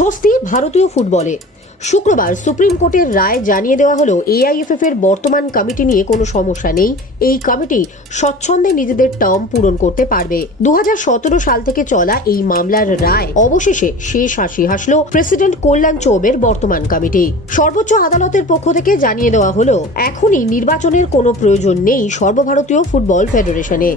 স্বস্তি ভারতীয় ফুটবলে। শুক্রবার সুপ্রিম কোর্টের রায় জানিয়ে দেওয়া হলো এআইএফএফ এর বর্তমান কমিটি নিয়ে কোনো সমস্যা নেই। এই কমিটি স্বচ্ছন্দে নিজেদের টার্ম পূরণ করতে পারবে। 2017 সাল থেকে চলা এই মামলার রায় অবশেষে শেষ হাসি হাসল প্রেসিডেন্ট কল্যাণ চৌবের বর্তমান কমিটি। সর্বোচ্চ আদালতের পক্ষ থেকে জানিয়ে দেওয়া হলো এখনই নির্বাচনের কোনো প্রয়োজন নেই সর্বভারতীয় ফুটবল ফেডারেশনে।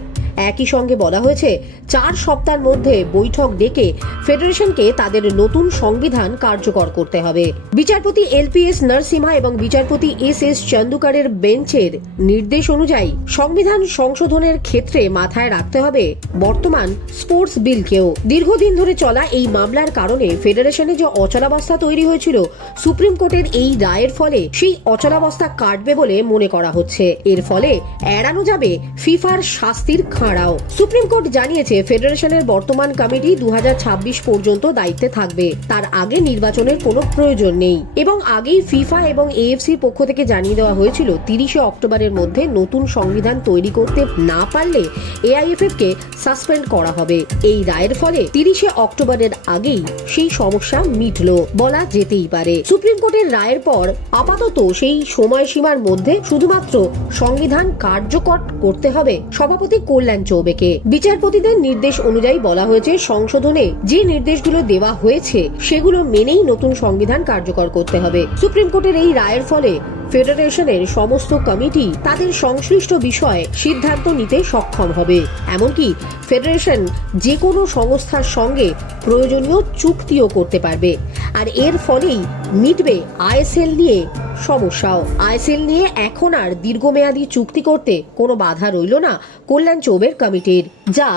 একই সঙ্গে বলা হয়েছে 4 সপ্তাহের মধ্যে বৈঠক ডেকে ফেডারেশনকে তাদের নতুন সংবিধান কার্যকর করতে হবে। বিচারপতি এলপিএস নরসিমহা এবং বিচারপতি এস চন্দুকারের বেঞ্চের নির্দেশ অনুযায়ী সংবিধান সংশোধনের ক্ষেত্রে মাথায় রাখতে হবে বর্তমান স্পোর্টস বিলকেও। দীর্ঘদিন ধরে চলা এই মামলার কারণে ফেডারেশনে যে অচলাবস্থা তৈরি হয়েছিল, সুপ্রিম কোর্টের এই রায়ের ফলে সেই অচলাবস্থা কাটবে বলে মনে করা হচ্ছে। এর ফলে এড়ানো যাবে ফিফার শাস্তির খাঁড়াও। সুপ্রিম কোর্ট জানিয়েছে ফেডারেশনের বর্তমান কমিটি 2026 পর্যন্ত দায়িত্বে থাকবে। তার আগে নির্বাচনের কোনো প্রয়োজন নেই এবং আগেই ফিফা এবং এএফসির পক্ষ থেকে জানিয়ে দেওয়া হয়েছিল 30 অক্টোবরের মধ্যে নতুন সংবিধান তৈরি করতে না পারলে এআইএফএফ কে সাসপেন্ড করা হবে। এই রায়ের ফলে 30 অক্টোবরের আগেই সেই সমস্যা মিটল বলা যেতেই পারে। সুপ্রিম কোর্টের রায়ের পর আপাতত সেই সময়সীমার মধ্যে শুধুমাত্র সংবিধান কার্যকর করতে হবে সভাপতি কল্যাণ চৌবেকে। বিচারপতিদের নির্দেশ অনুযায়ী বলা হয়েছে সংশোধনে যে নির্দেশগুলো দেওয়া হয়েছে সেগুলো মেনেই নতুন সংবিধান কার্যকর করতে হবে। সুপ্রিম কোর্টের এই রায়ের ফলে ফেডারেশনের সমস্ত কমিটি তাদের সংশ্লিষ্ট বিষয়ে সিদ্ধান্ত নিতে সক্ষম হবে। এমনকি ফেডারেশন যে কোনো সংস্থার সঙ্গে প্রয়োজনীয় চুক্তিও করতে পারবে। আর এর ফলেই মিটবে আইএসএল নিয়ে সমস্যাও। আইএসএল নিয়ে এখন আর দীর্ঘমেয়াদী চুক্তি করতে কোনো বাধা রইল না কল্যাণ চৌবের কমিটির, যা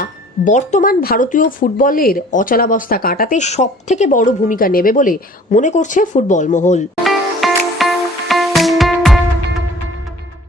বর্তমান ভারতীয় ফুটবলের অচলাবস্থা কাটাতে সবথেকে বড় ভূমিকা নেবে বলে মনে করছে ফুটবল মহল।